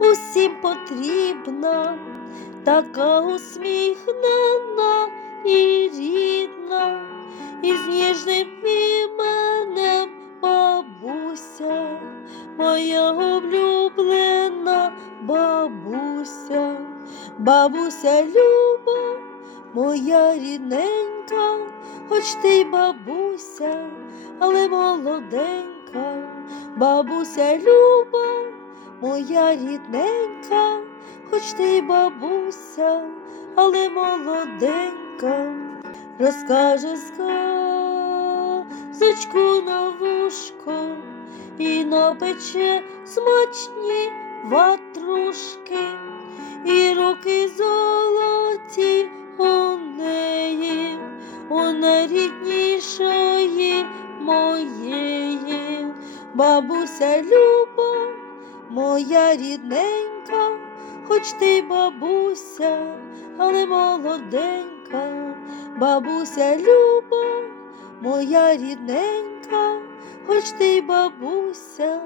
усім потрібна, така усміхнена і рідна, і з ніжним іменем бабуся, моя улюблена бабуся, бабуся люба, моя рідненька, хоч ти бабуся, але молоденька, бабуся люба, моя рідненька, хоч ти бабуся, але молоденька, розкаже сказочку на вушко і напече смачні ватрушки, і руки золоті у неї, у найріднішої моєї, бабуся люба, моя рідненька, хоч ти бабуся, але молоденька, бабуся люба, моя рідненька, хоч ти бабуся,